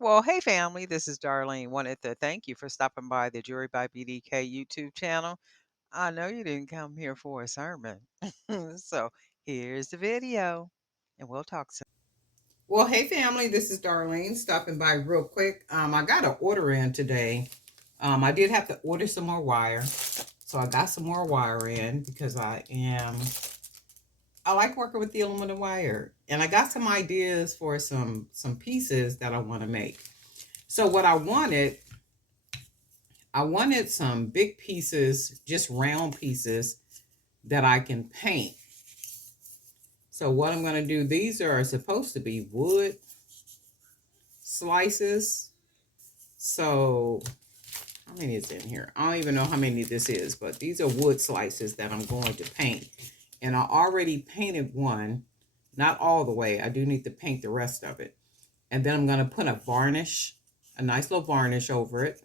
Well, hey family, this is Darlene. Wanted to thank you for stopping by the Jury by BDK YouTube channel. I know you didn't come here for a sermon. So here's the video, and we'll talk soon. Well, hey family, this is Darlene stopping by real quick. I got an order in today. I did have to order some more wire, so I got some more wire in because I like working with the aluminum wire, and I got some ideas for some pieces that I want to make. So what I wanted some big pieces, just round pieces that I can paint. So what I'm going to do, these are supposed to be wood slices. So how many is in here? I don't even know how many this is, but these are wood slices that I'm going to paint. And I already painted one, not all the way. I do need to paint the rest of it. And then I'm going to put a varnish, a nice little varnish over it,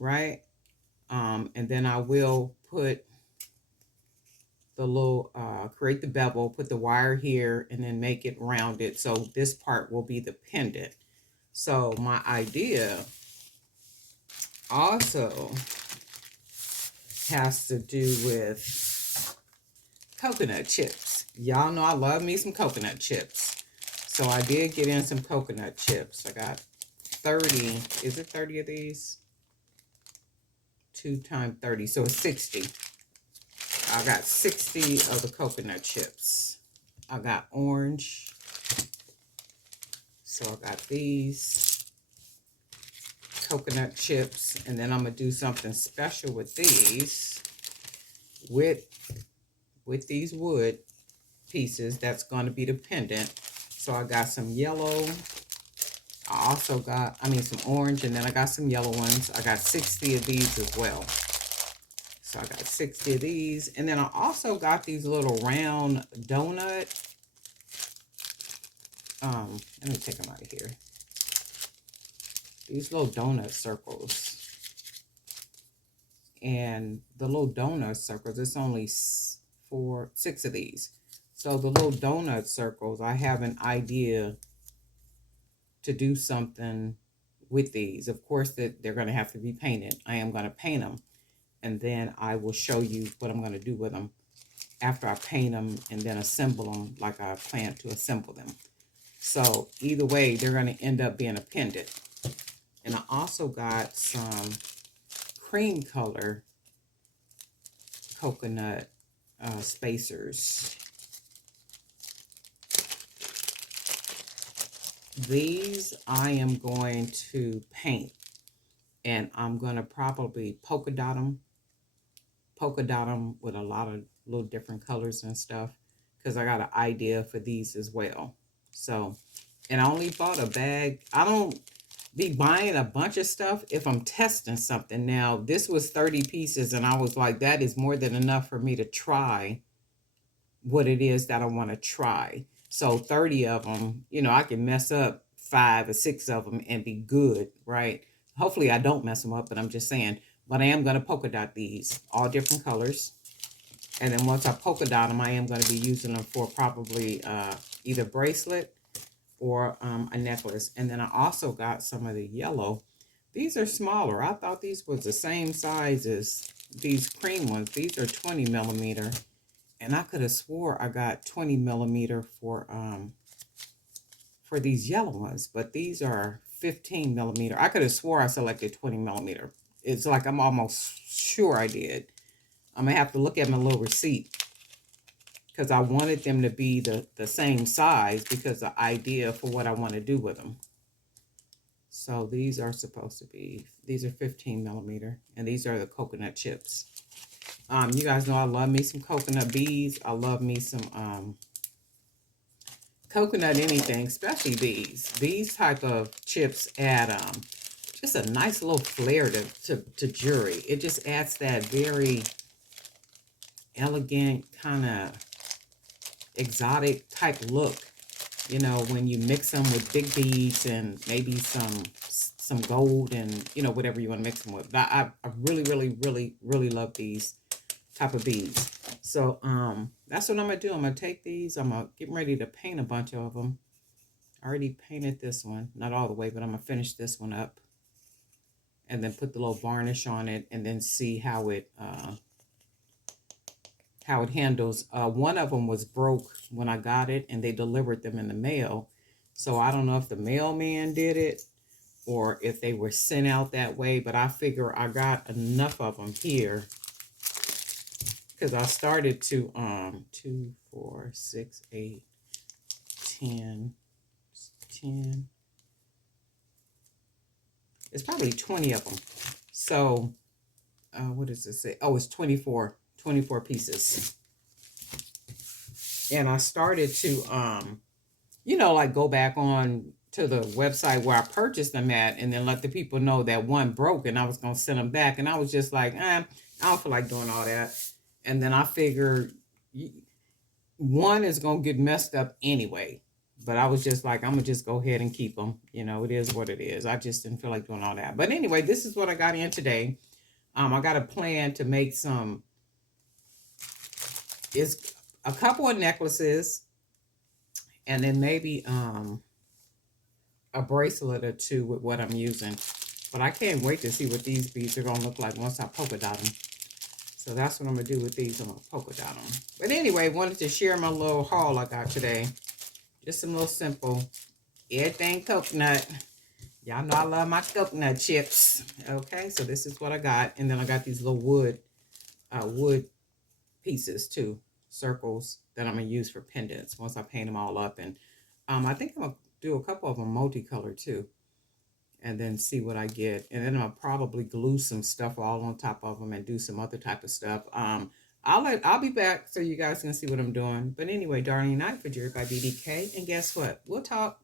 right? And then I will put the little, create the bevel, put the wire here, and then make it rounded. So this part will be the pendant. So my idea also has to do with coconut chips. Y'all know I love me some coconut chips. So I did get in some coconut chips. I got 30. Is it 30 of these? 2 times 30. So it's 60. I got 60 of the coconut chips. I got orange. So I got these coconut chips. And then I'm going to do something special with these. With these wood pieces, that's going to be the pendant. So I got some yellow. I also got, some orange, and then I got some yellow ones. I got 60 of these as well. So I got 60 of these. And then I also got these little round donut. Let me take them out of here. These little donut circles. And the little donut circles, it's only 6 of these. So the little donut circles, I have an idea to do something with these. Of course, that they're going to have to be painted. I am going to paint them, and then I will show you what I'm going to do with them after I paint them and then assemble them like I plan to assemble them. So either way, they're going to end up being a pendant. And I also got some cream color coconut spacers. These I am going to paint, and I'm going to probably polka dot them with a lot of little different colors and stuff, because I got an idea for these as well. So, and I only bought a bag. I don't be buying a bunch of stuff if I'm testing something. Now, this was 30 pieces, and I was like, that is more than enough for me to try what it is that I want to try. So 30 of them, I can mess up 5 or 6 of them and be good, right? Hopefully I don't mess them up, but I'm just saying. But I am going to polka dot these, all different colors. And then once I polka dot them, I am going to be using them for probably either bracelet or a necklace. And then I also got some of the yellow. These are smaller. I thought these was the same size as these cream ones. These are 20 millimeter. And I could have swore I got 20 millimeter for these yellow ones, but these are 15 millimeter. I could have swore I selected 20 millimeter. It's like I'm almost sure I did. I'm gonna have to look at my little receipt because I wanted them to be the same size because the idea for what I want to do with them. So these are supposed to be, these are 15 millimeter, and these are the coconut chips. You guys know I love me some coconut beads. I love me some coconut anything, especially these. These type of chips add just a nice little flair to jewelry. It just adds that very elegant, kind of exotic type look. When you mix them with big beads and maybe some gold and whatever you want to mix them with. But I really, really, really, really love these type of beads. So that's what I'm gonna do. I'm gonna take these. I'm gonna get ready to paint a bunch of them. I already painted this one, not all the way, but I'm gonna finish this one up and then put the little varnish on it and then see how it handles. One of them was broke when I got it, and they delivered them in the mail. So I don't know if the mailman did it or if they were sent out that way, but I figure I got enough of them here because I started to 2, 4, 6, 8, 10, 10. It's probably 20 of them. So what does it say? Oh, it's 24 pieces. And I started to like go back on to the website where I purchased them at and then let the people know that one broke and I was going to send them back. And I was just like, I don't feel like doing all that. And then I figured one is going to get messed up anyway. But I was just like, I'm going to just go ahead and keep them. It is what it is. I just didn't feel like doing all that. But anyway, this is what I got in today. I got a plan to make it's a couple of necklaces and then maybe a bracelet or two with what I'm using. But I can't wait to see what these beads are going to look like once I polka dot them. So that's what I'm going to do with these. I'm going to polka dot them. But anyway, wanted to share my little haul I got today. Just some little simple, everything coconut. Y'all know I love my coconut chips. Okay, so this is what I got. And then I got these little wood pieces too. Circles that I'm going to use for pendants once I paint them all up. And I think I'm going to do a couple of them multicolored too. And then see what I get. And then I'll probably glue some stuff all on top of them and do some other type of stuff. I'll be back so you guys can see what I'm doing. But anyway, Darling Night for Jerry by BDK. And guess what? We'll talk.